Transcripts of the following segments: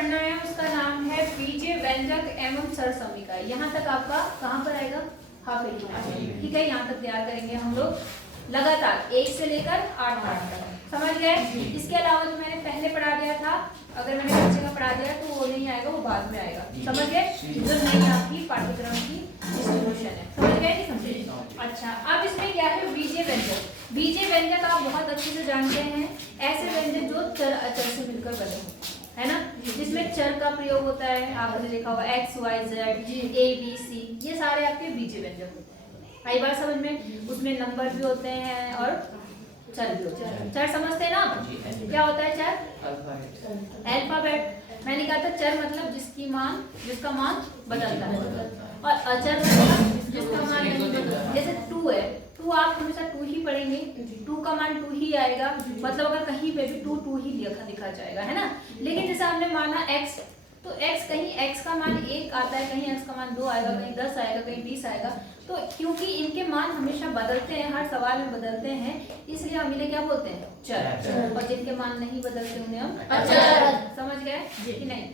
पढ़ना है उसका नाम है बीजीय व्यंजक एवं सरसमिका। यहाँ तक आपका कहाँ पर आएगा? Half element. ठीक है, यहाँ तक तैयार करेंगे हम लोग लगातार 1 से लेकर 8 तक। समझ गए? इसके अलावा जो मैंने पहले पढ़ा दिया था, अगर मैंने बच्चे का पढ़ा दिया तो वो नहीं आएगा, वो बाद में आएगा। समझ गए? जो नई आपकी पाठ्यक्रम की डिस्ट्रीब्यूशन है। समझ गए? नहीं समझे? अच्छा, अब इसमें क्या है? बीजीय व्यंजक। बीजीय व्यंजक आप बहुत अच्छे से जानते हैं, ऐसे व्यंजक जो चर अचर से मिलकर बने होते हैं, है ना, जिसमें चर का प्रयोग होता है। आपने देखा होगा x, y, z, a, b, c, ये सारे आपके बीजीय व्यंजक होते हैं। आई बात समझ में? उसमें नंबर भी होते हैं और चर भी होते हैं। चर समझते हैं ना? क्या होता है चर? अल्फाबेट। मैंने कहा था चर मतलब जिसका मान बदलता है, और अचर मतलब जिसका मान नहीं बदलता। जैसे 2 है, 2 आप हमेशा 2 ही पढ़ेंगे, 2 का मान 2 ही आएगा, मतलब अगर कहीं पे भी 2 ही लिखा जाएगा, है ना। लेकिन जैसे हमने माना x, तो x कहीं x का मान 1 आता है, कहीं x का मान 2 आएगा, कहीं 10 आएगा, कहीं 20 आएगा। तो क्योंकि इनके मान हमेशा बदलते हैं, हर सवाल में बदलते हैं, इसलिए हम इन्हें क्या बोलते हैं? चर। और जिनके मान नहीं बदलते उन्हें हम अचर। समझ गए कि नहीं?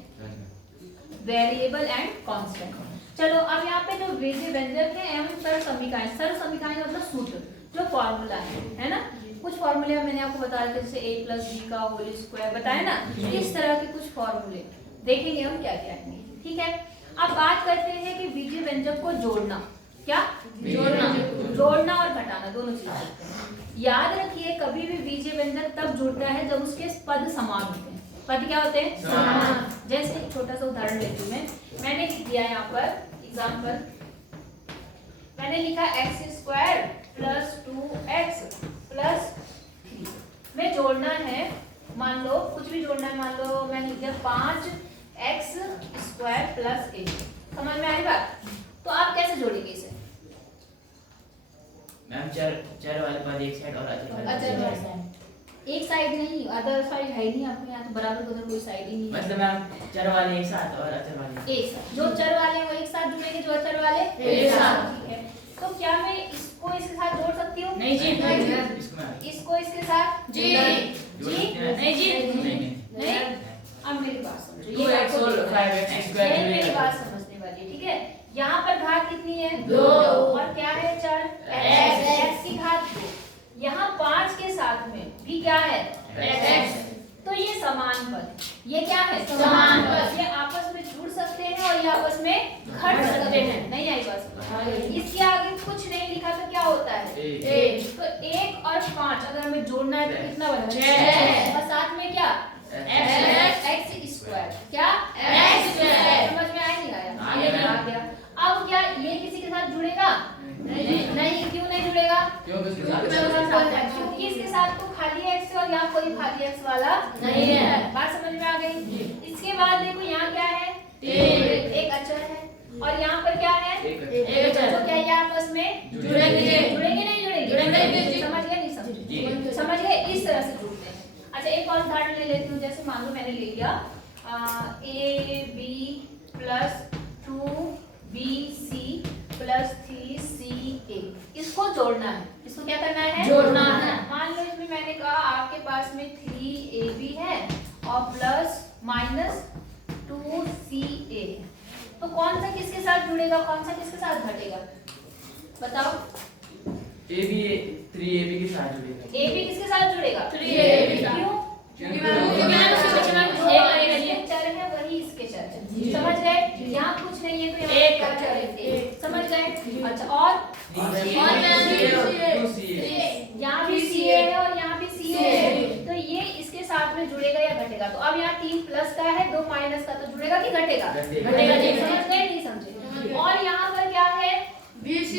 Variable and constant. चलो, अब यहाँ पे जो बीजीय व्यंजक है एवं सरसमिकाएं। सरसमिकाएं मतलब सूत्र, जो फॉर्मूला है ना। कुछ फॉर्मूले मैंने आपको बताया था, जैसे a + b का होल स्क्वायर बताया ना, इस तरह के कुछ फॉर्मूले देखेंगे हम क्या क्या है। ठीक है, अब बात करते हैं कि बीजीय व्यंजक को जोड़ना। क्या? जोड़ना और घटाना दोनों चीजें। याद रखिए, कभी भी बीजीय व्यंजक तब जुड़ता है जब उसके पद समान होते हैं। पद क्या होते हैं? समान। जैसे एक छोटा सा उदाहरण लेती हूँ मैंने लिख दिया यहाँ पर एग्जाम्पल, मैंने लिखा x² + 2x + 3। में जोड़ना है, मान लो कुछ भी जोड़ना है, मान लो मैंने लिख दिया 5x² + 1। समझ में आई बात? तो आप कैसे जोड़ेंगे इसे? मैम चर वाले पद एक साइड और अचर वाले साइड। एक साइड नहीं, अदर साइड है नहीं आपके यहाँ, तो बराबर उधर कोई साइड ही नहीं है। मतलब मैम चर वाले एक साथ और अचर वाले एक साथ। जो चर वाले वो एक साथ जुड़ेंगे, जो अचर वाले एक साथ। ठीक है, तो क्या मैं इसको इसके साथ जोड़ सकती हूँ? नहीं जी। इसको इसके साथ? जी। नहीं जी। नहीं। अब मेरी बात समझो, ये मेरी बात समझने वाली। ठीक है, यहाँ पर घात कितनी है? 2। और क्या है? चर x की घात 2। यहाँ 5 के साथ में भी क्या है? x। तो ये समान पद, ये क्या है? समान पद। ये आपस में जुड़ सकते हैं और ये आपस में घट सकते हैं। नहीं आई बात? इसके आगे कुछ नहीं लिखा तो क्या होता है? 1। तो 1 और 5 अगर हमें जोड़ना है तो कितना बना? 6। और साथ में क्या? x²। क्या? x²। समझ में आया नहीं आया? आ गया। अब क्या ये किसी के साथ जुड़ेगा? नहीं। क्यों नहीं जुड़ेगा? क्योंकि इसके साथ तो खाली x है और यहाँ कोई खाली x वाला नहीं है। बात समझ में आ गई? इसके बाद देखो यहाँ क्या है? एक अचर है, और यहाँ पर क्या है? एक अचर। तो क्या ये आपस में जुड़ेंगे नहीं जुड़ेंगे? समझ गए नहीं समझे? समझ गए? इस तरह से जुड़ते हैं। अच्छा, एक और उदाहरण ले लेती हूँ। जैसे मान लो मैंने ले लिया ab + 2bc + 3ca। इसको जोड़ना है। इसको क्या करना है? जोड़ना है। मान लो इसमें मैंने कहा आपके पास में 3ab है और ±2ca है, तो कौन सा किसके साथ जुड़ेगा, कौन सा किसके साथ घटेगा? बताओ। AB 3AB के साथ जुड़ेगा। AB किसके साथ जुड़ेगा? 3AB। क्यों? क्योंकि चर है वही इसके चर है। समझ गए? यहाँ कुछ नहीं है तो यहाँ क्या चर है? समझ गए? अच्छा, और यहाँ भी CA है और यहाँ भी CA है, तो ये इसके साथ में जुड़ेगा या घटेगा? तो अब यहाँ 3 प्लस का है, 2 माइनस का, तो जुड़ेगा कि घटेगा? घटेगा। समझ गए नहीं समझे? और यहाँ पर क्या है? BC।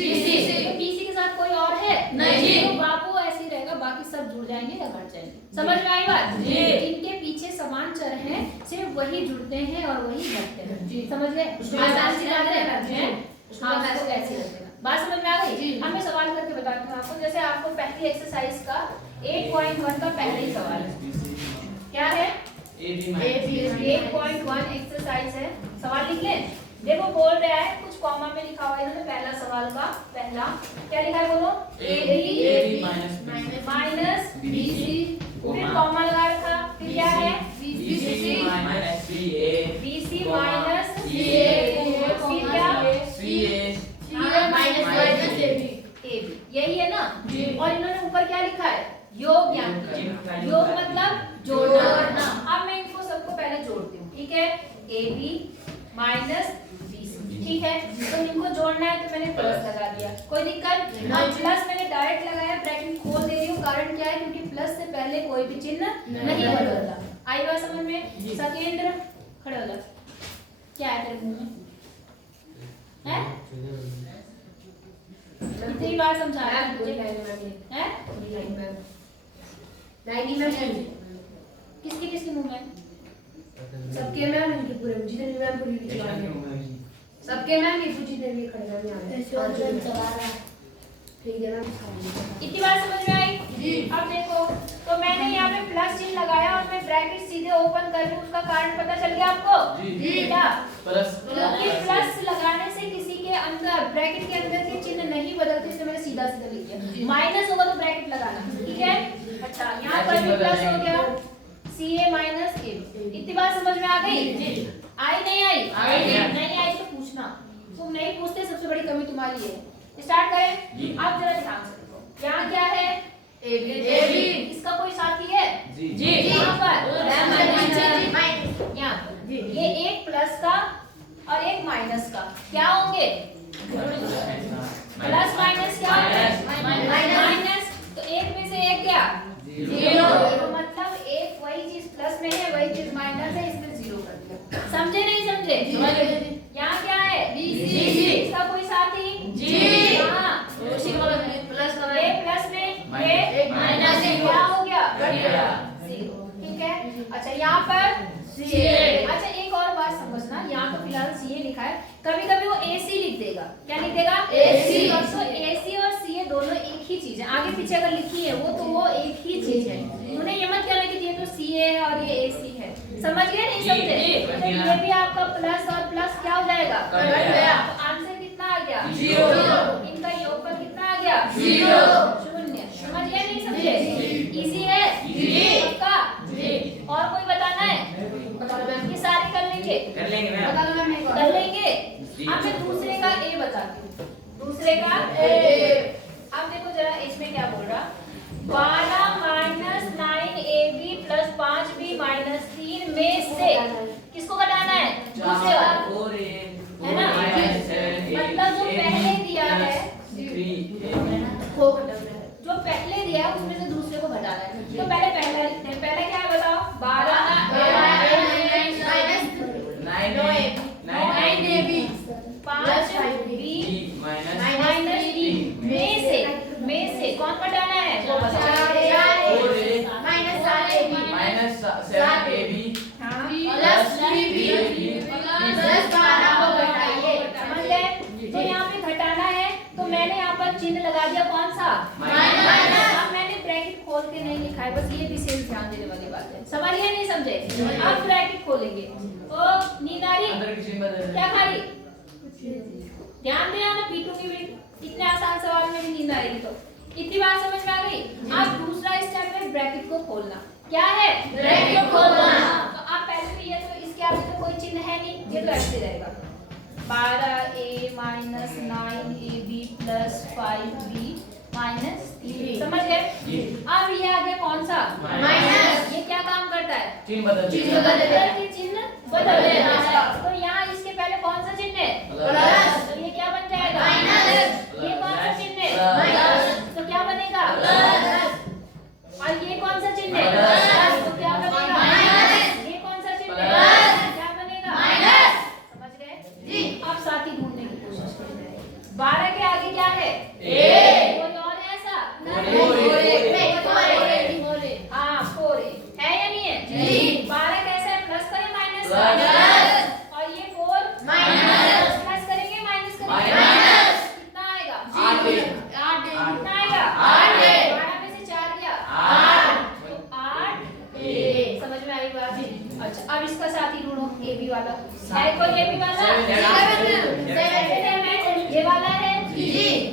तो BC के साथ कोई और है? नहीं। तो बापू ऐसे ही रहेगा, बाकी सब जुड़ जाएंगे या घट जाएंगे। समझ में आई बात? इनके पीछे समान चर हैं, सिर्फ वही जुड़ते हैं और वही घटते हैं। समझ गए? आसान सी बात है। हाँ, ऐसे रखेगा। बात समझ में आ गई? अब मैं सवाल करके बताती हूँ आपको। जैसे आपको पहली एक्सरसाइज का 8.1 का पहला ही सवाल है। क्या है? 8.1 एक्सरसाइज है। सवाल लिख लें। देखो बोल रहा है, कुछ कॉमा में लिखा हुआ है इन्होंने पहला सवाल का पहला। क्या लिखा है बोलो? AB - BC। फिर कॉमा लगा रखा, फिर क्या है? BC। Minus 3a BC minus CA फिर क्या CA माइनस AB, यही है ना। और इन्होंने ऊपर क्या लिखा है? योग ज्ञान। योग मतलब जोड़ना। अब मैं इनको सबको पहले जोड़ती हूँ, ठीक है। AB माइनस BC, ठीक है। तो इनको जोड़ना है तो मैंने प्लस लगा दिया, कोई दिक्कत? अब प्लस मैंने डायरेक्ट लगाया, ब्रैकेट खोल दे रही हूँ, कारण क्या है? क्योंकि प्लस से पहले कोई भी चिन्ह नहीं बदलता। आई बात समझ में? सकेंद्र खड़े हो जा, क्या है तेरे मुंह में? है? कितनी बार समझाया तुझे? हैं? किसके किसके मुंह में? सबके मैम इनके पूरे जितने मैम पूरी सबके मैम ये पूछी देंगे खड़े में आ रहे ठीक है मैम। इतनी बार समझ में आई? अब देखो, तो मैंने यहाँ पे प्लस चिन्ह लगाया और मैं ब्रैकेट सीधे ओपन कर रही हूँ, उसका कारण पता चल गया आपको? क्या? क्योंकि प्लस लगाने से किसी के अंदर, ब्रैकेट के अंदर के चिन्ह नहीं बदलते, इसलिए मैंने सीधा सीधा लिख दिया। माइनस होगा तो ब्रैकेट लगाना, ठीक है। अच्छा, यहाँ पर भी प्लस हो गया, CA माइनस A। इतनी बात समझ में आ गई? आई नहीं आई? नहीं आई तो पूछना, तुम नहीं पूछते सबसे बड़ी कमी तुम्हारी है। स्टार्ट करें। आप जरा ध्यान से देखो, यहाँ क्या है? AB। इसका कोई साथी है? यहाँ पर यहाँ पर ये एक प्लस का और एक माइनस का क्या होंगे? प्लस माइनस क्या होंगे? माइनस। तो एक में से एक क्या? जीरो। तो मतलब एक वही चीज प्लस में है, वही चीज माइनस है, इसमें जीरो कर दिया। समझे नहीं समझे? यहाँ क्या है? BC। इसका कोई साथी? हाँ, ये प्लस में ये माइनस क्या हो गया? जीरो, ठीक है। अच्छा, यहाँ पर CA। अच्छा, एक और बात समझना, यहाँ तो फिलहाल CA लिखा है, कभी कभी वो AC लिख देगा। क्या लिख देगा? AC। तो AC और CA दोनों एक ही चीज है, आगे पीछे अगर लिखी है वो एक ही चीज है। उन्हें ये मत कहना कि ये तो CA है और ये AC है। समझ गए नहीं समझे? तो ये भी आपका प्लस और प्लस क्या हो जाएगा? कट गया। तो आंसर कितना आ गया? जीरो। इनका योगफल कितना आ गया? जीरो, शून्य। समझ गए नहीं समझे? इजी है? पक्का? और कोई बताना है? ये सारे कर लेंगे? कर लेंगे मैम। कर लेंगे। अब मैं दूसरे का A बताती हूँ। दूसरे का A। अब देखो जरा इसमें क्या बोल रहा? 12 minus 9AB plus 5B minus 3 में से किसको घटाना है? दूसरे वाला, है ना? मतलब जो पहले दिया है, जो पहले दिया है उसमें से दूसरे को घटाना है। तो पहले पहला लिखते हैं। पहले क्या है बताओ? 12 9AB 5B माइनस 3 में से कौन घटाना है? वो बताओ। Minus 7AB plus 3B plus 12 को घटाइए। समझ गए? तो यहाँ पे घटाना है, तो मैंने यहाँ पर चिन्ह लगा दिया, कौन सा? माइनस। अब मैंने ब्रैकेट खोल के नहीं लिखा है, बस ये विशेष ध्यान देने वाली बात है। समझिए नहीं समझे? अब ब्रैकेट खोलेंगे। ओ नींद आ रही? क्या खा रही? ध्यान दे ना, पीटूंगी भी। इतने आसान सवाल में भी नींद आएगी तो। इतनी बात समझ में आ गई? अब दूसरा स्टेप है ब्रैकेट को खोलना। क्या है? ब्रैकेट खोलना। तो आप पहले भी ये तो इसके आगे तो कोई चिन्ह है नहीं, ये तो ऐसे रहेगा। 12A minus 9AB plus 5B minus 3। समझ गए? अब ये आ गया कौन सा? माइनस। ये क्या काम करता है? चिन्ह बदल चिन्ह बदल देता। तो यहाँ इसके पहले कौन सा चिन्ह है? प्लस। तो ये क्या बन जाएगा? माइनस। ये कौन सा चिन्ह है? प्लस। तो क्या बनेगा? प्लस। और ये कौन सा चिन्ह है? प्लस। तो क्या बनेगा? माइनस। ये कौन सा चिन्ह है? प्लस। क्या बनेगा? माइनस। समझ गए? जी। अब साथी ढूंढने की कोशिश करेंगे। 12 के आगे क्या है? A। कोई और है ऐसा? हाँ 4A है या नहीं है? जी। 12 कैसा है? प्लस का या माइनस का? और ये 4 माइनस। प्लस करेंगे माइनस करेंगे? माइनस। कितना आएगा? 8। कितना आएगा? 8। 12 में से 4 गया 8। तो 8A। समझ में आई बात? अच्छा, अब इसका साथी ढूंढो। AB वाला है कोई? AB वाला? 7 है मैच। ये वाला है? जी।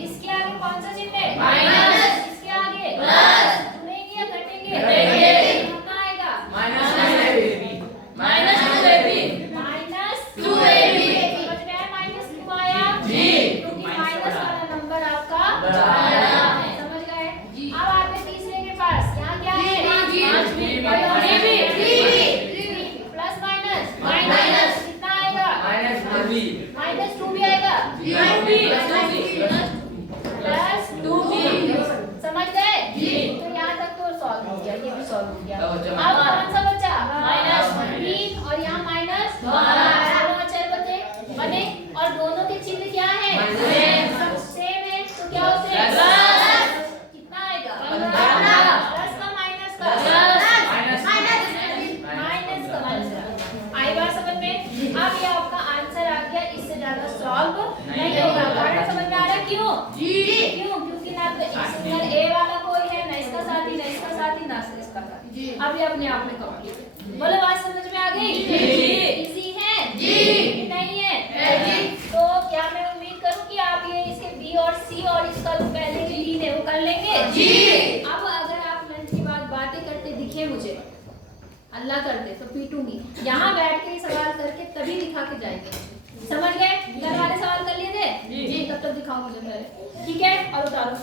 इसके आगे कौन सा चिन्ह है? माइनस। इसके आगे प्लस। जुड़ेंगे या घटेंगे? घटेंगे। कितना आएगा? माइनस नहीं होगा। कारण समझ में आ रहा है क्यों? क्यों? क्योंकि ना तो सिंगल ए वाला कोई है, ना इसका साथी, ना इसका साथी, ना इसका साथी। अब ये अपने आप में कंप्लीट है। बोलो बात समझ में आ गई? इजी है? नहीं है? तो क्या मैं उम्मीद करूं कि आप ये इसके बी और सी और इसका जो पहले के लीन है वो कर लेंगे? अब अगर आप लंच के बाद बातें करते दिखे मुझे, अल्लाह करते तो पीटूंगी। यहाँ बैठ के सवाल करके तभी दिखा के जाएंगे। समझ गए? घर वाले सवाल कर लिए थे? तब तक दिखाओ मुझे पहले, ठीक है? और उतारो।